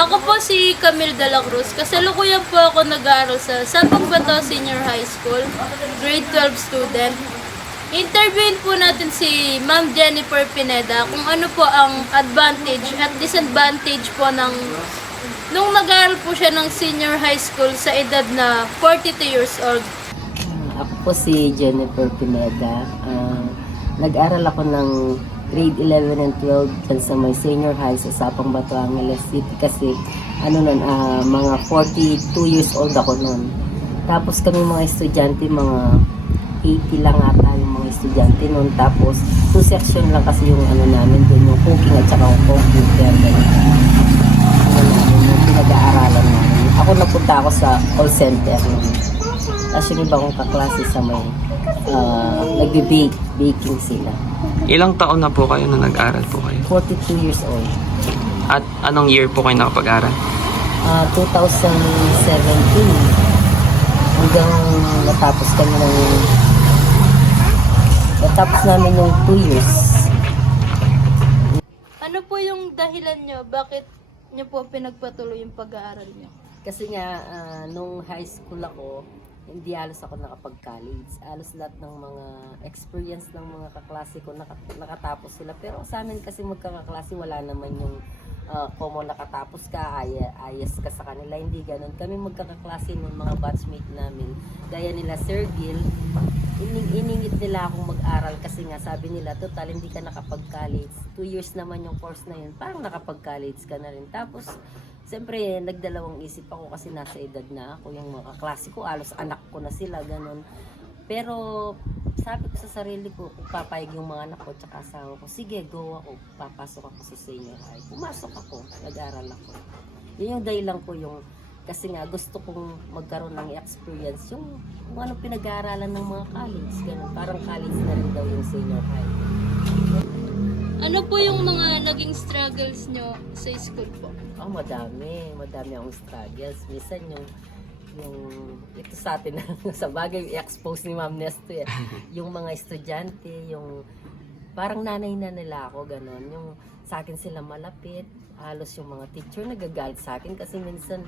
Ako po si Camille de la Cruz. Kasalukuyan po ako nag-aaral sa Sapang Bato Senior High School, grade 12 student. Interviewin po natin si Ma'am Jennifer Pineda kung ano po ang advantage at disadvantage po nung nag-aaral po siya ng senior high school sa edad na 42 years old. Ako po si Jennifer Pineda. Nag-aral ako ng grade 11 and 12 dyan sa may senior high sa Sapang Bato, Angeles City kasi mga 42 years old ako noon. Tapos kami mga estudyante, mga 80 lang ata yung mga estudyante noon. Tapos 2 section lang kasi yung namin doon, yung cooking at saka yung computer. Yung pinag-aaralan namin. Ako napunta ako sa call center noon. Tapos yung iba kong kaklase sa may nagbe-bake, baking sila. Ilang taon na po kayo na nag-aral po kayo? 42 years old. At anong year po kayo nakapag-aral? 2017 hanggang natapos namin yung 2 years. Ano po yung dahilan nyo? Bakit nyo po pinagpatuloy yung pag-aaral nyo? Kasi nga, nung high school ako, hindi halos ako nakapag-college. Halos lahat ng mga experience ng mga kaklase ko nakatapos sila. Pero sa amin kasi magkakaklase, wala naman yung common nakatapos ka, ayas ka sa kanila. Hindi ganun. Kami magkakaklase ng mga batchmate namin. Gaya nila Sir Gil, iningit nila akong mag-aral kasi nga sabi nila, total hindi ka nakapag-college. 2 years naman yung course na yun. Parang nakapag-college ka na rin. Tapos, siyempre, nagdalawang isip ako kasi nasa edad na ako. Yung mga kaklase ko, alos anak ko na sila, ganun. Pero, sabi ko sa sarili ko, kung papayag yung mga anak ko tsaka asawa ko, sige, go ako, papasok ako sa senior high. Pumasok ako, nag-aral ako. Yun yung dahilan ko yung, kasi nga gusto kong magkaroon ng experience, yung kung anong pinag-aaralan ng mga college, ganun. Parang college na rin daw yung senior high. Ano po yung mga naging struggles nyo sa school po? Madami akong struggles. Minsan yung ito sa atin sa bagay i-expose ni Ma'am Nesto yung mga estudyante, yung parang nanay na nila ako, ganon. Yung sa akin sila malapit, halos yung mga teacher nagagalit sa akin kasi minsan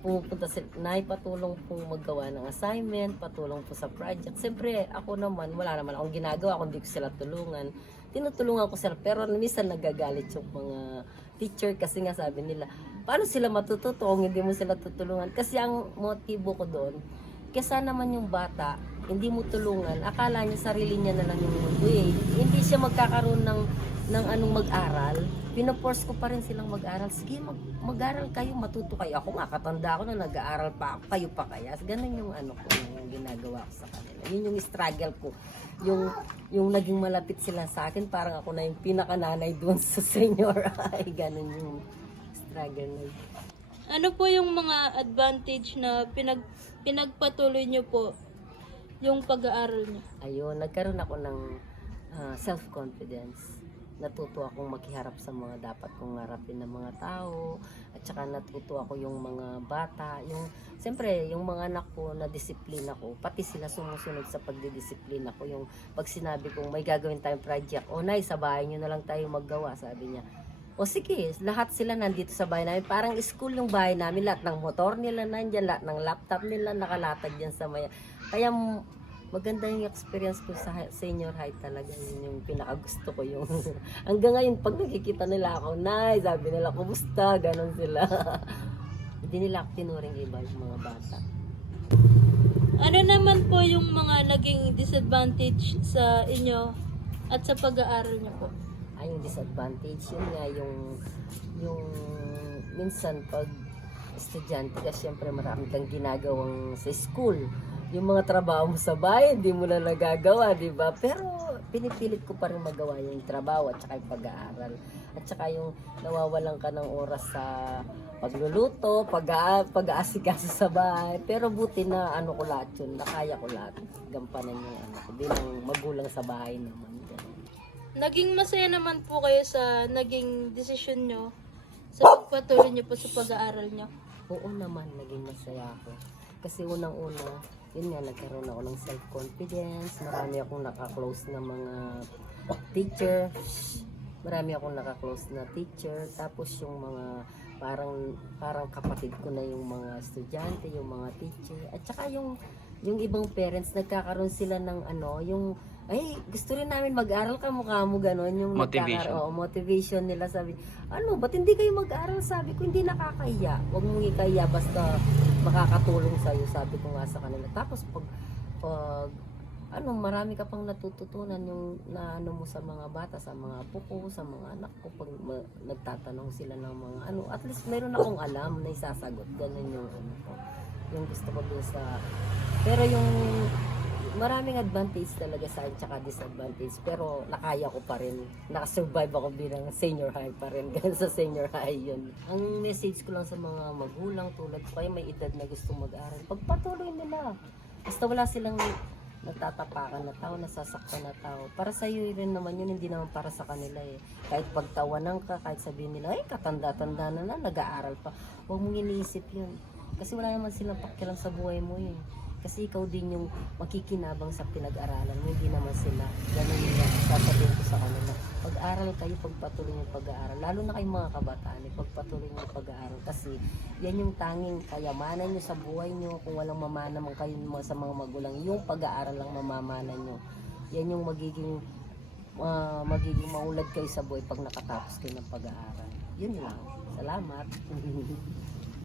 pupunta sila, patulong po maggawa ng assignment, patulong po sa project. Siyempre, ako naman, wala naman akong ginagawa kundi ko sila tulungan. Tinutulungan ko sila, pero minsan nagagalit yung mga teacher kasi nga sabi nila, paano sila matututo kung hindi mo sila tutulungan? Kasi ang motibo ko doon, kesa naman yung bata, hindi mo tulungan, akala niya sarili niya na lang yung mundo eh. Hindi siya magkakaroon ng anong mag-aral. Pinoforce ko pa rin silang mag-aral. Sige, mag-aral kayo, matuto kayo. Ako nga, katanda ako na nag-aaral pa ako, kayo pa kaya. Ganun yung yung ginagawa ko sa kanila. Yun yung struggle ko. Yung naging malapit sila sa akin, parang ako na yung pinakananay doon sa senior high. Ganun yung struggle na yun. Ano po yung mga advantage na pinagpatuloy nyo po yung pag-aaral nyo? Ayun, nagkaroon ako ng self-confidence. Natuto akong maghiharap sa mga dapat kong harapin ng mga tao. At saka natuto ako yung mga bata. Siyempre, yung mga anak ko na disiplina ko, pati sila sumusunod sa pagdidisiplina ko. Yung pag sinabi kong may gagawin tayong project, nay, sa bahay nyo na lang tayo maggawa, sabi niya. O sige, lahat sila nandito sa bahay namin. Parang school yung bahay namin. Lahat ng motor nila nandyan, lahat ng laptop nila nakalatag dyan sa maya. Kaya maganda yung experience ko sa senior high talaga. Yun yung pinakagusto ko. Yung hanggang ngayon, pag nakikita nila ako, nay, sabi nila, kumusta? Ganon sila. Hindi nila ako tinuring iba yung mga bata. Ano naman po yung mga naging disadvantage sa inyo at sa pag-aaral nyo po? Yung disadvantage, yun nga, yung minsan pag estudyante ka, syempre marami kang ginagawang sa school. Yung mga trabaho mo sa bahay, hindi mo na nagagawa, di ba? Pero pinipilit ko pa rin magawa yung trabaho at saka yung pag-aaral. At saka yung nawawalan ka ng oras sa pagluluto, pag-aasikaso sa bahay. Pero buti na ko lahat yun, nakaya ko lahat. Gampanan yung anak ko, bilang magulang sa bahay naman. Naging masaya naman po kayo sa naging desisyon nyo sa pagpatuloy nyo po sa pag-aaral nyo? Oo naman, naging masaya ako. Kasi unang-una, yun nga, nagkaroon ako ng self-confidence. Marami akong nakaklose na mga teacher. Tapos yung mga parang kapatid ko na yung mga estudyante, yung mga teacher, at saka yung ibang parents nagkakaroon sila ng yung ay gusto rin namin mag-aral ka mukha mo ganon yung Motivation. motivation nila, sabi ba't hindi kayo mag-aral, sabi ko hindi nakakahiya, huwag mong ikahiya basta makakatulong sa'yo, sabi ko nga sa kanila. Tapos pag marami ka pang natututunan yung mo sa mga bata, sa mga apo ko, sa mga anak ko, pag nagtatanong sila ng mga at least meron akong alam na isasagot, ganun yung ko, yung gusto ko dun sa, pero yung maraming advantage talaga sa akin tsaka disadvantage, pero nakaya ko pa rin, nakasurvive ako bilang senior high pa rin, ganun sa senior high yun. Ang message ko lang sa mga magulang tulad ko, kayo may edad na gusto mag-aral, pagpatuloy nila, basta wala silang natatapakan na tao, nasasaktan na tao. Para sa iyo rin naman yun, hindi naman para sa kanila eh. Kahit pagtawanan ka, kahit sabihin nila, ay katanda-tanda na nag-aaral pa. Huwag mong iniisip yun. Kasi wala naman silang pakialam sa buhay mo eh. Kasi ikaw din yung makikinabang sa pinag-aralan mo, hindi naman sila. Ganun yung sasabihin ko sa kanila. Pag-aral kayo, pagpatuloy yung pag-aaral. Lalo na kayong mga kabataan, pagpatuloy yung pag-aaral. Kasi yan yung tanging kayamanan nyo sa buhay nyo. Kung walang mamana man kayo sa mga magulang, yung pag-aaral lang mamamana nyo. Yan yung magiging maulad kayo sa buhay pag nakatapos kayo ng pag-aaral. Yun lang. Salamat.